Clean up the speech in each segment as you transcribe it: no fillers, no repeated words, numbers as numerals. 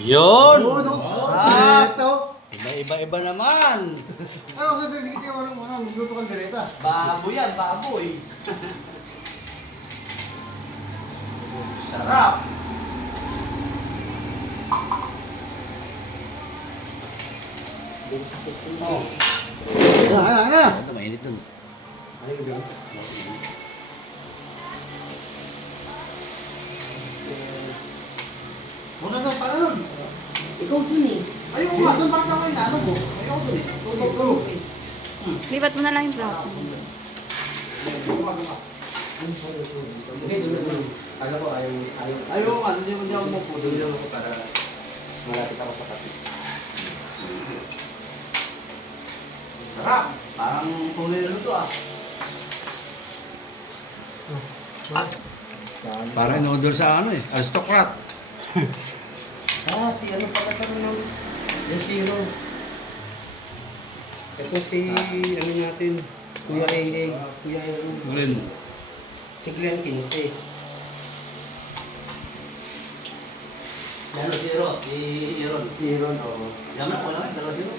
Yun! Yun, no? Sarap! Ito. Iba-iba naman! Ano, hindi kita walang luto kang direta. Baboy yan, baboy! Sarap! Oh. Ano? Ito, mainit dun. Muna doon, para doon. Ikaw dun eh. Ayoko nga, doon para kami na ano ko. Ayoko doon eh. Tulog. Lipat mo na lang yung plato. Sige, dun. Kala ko ayaw. Ayoko nga, hindi ako umupo Dun doon. lang ako para malapit ako sa kapit. Sarap! Parang tunay na luto ah. Parang in-order sa ano eh, aristocrat. Si ano pa katanong yung zero. Ito si ano natin, Kuya AA, Kuya Aaron. Glenn. Si Glenn 15. Ano si Aaron? Si Aaron, oo. Yaman ako lang, dalawa zero.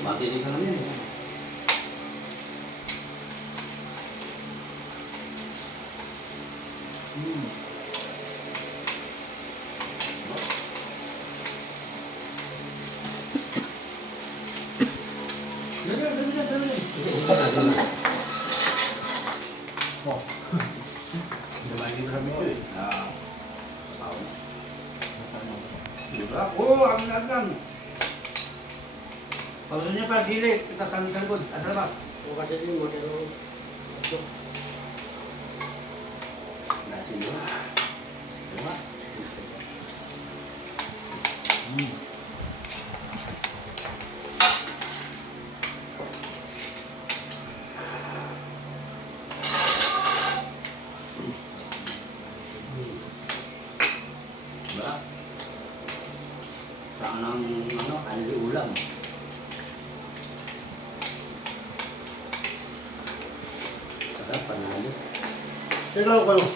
Matinig ka naman yun. Oh. Sabay kita sa video eh. Tao na. Diba? Oo, ang lagang. Pag gusto niya pa, sili. Kita sa likod. Asa ba? O kasi din mo, pero... Nasi yun. Diba? Diba? Saan ang kanili ulam? Sarap, panalo. Kailangan ko kayo.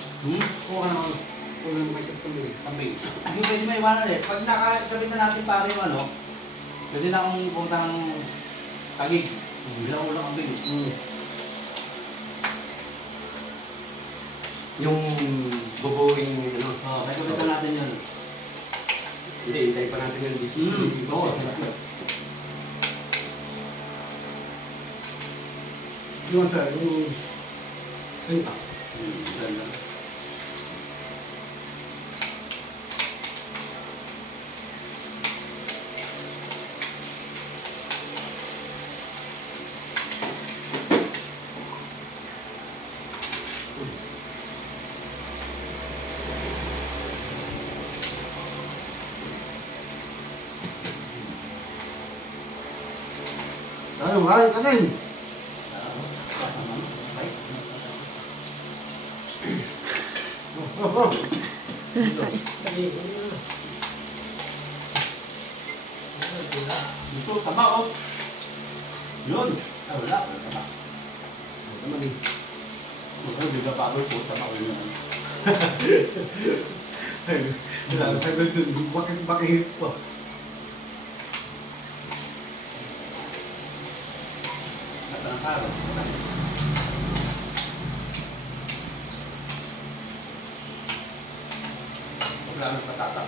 Kuha ka naman. Kung ano may kapatuloy. Kami. Hindi pwede may iwanan eh. Pag nakakabit na natin pare yung ano, pwede na akong pumunta ng Tagig. Bilang ulang ang bilis. Yung bubuing ano. Oo, may kabitan natin yun. Hindi, hintay pa natin yung decision. Oo. Yung sa, yung... Sinta. Ganda. Ano, maraming kanin. Lasa is... Ito, taba oh. Yun. Ah, wala. Wala taba. Naman eh. Wala, di ka pa ako po. Taba ko yun. Bakit po? At ang karot. Wala nang patatak.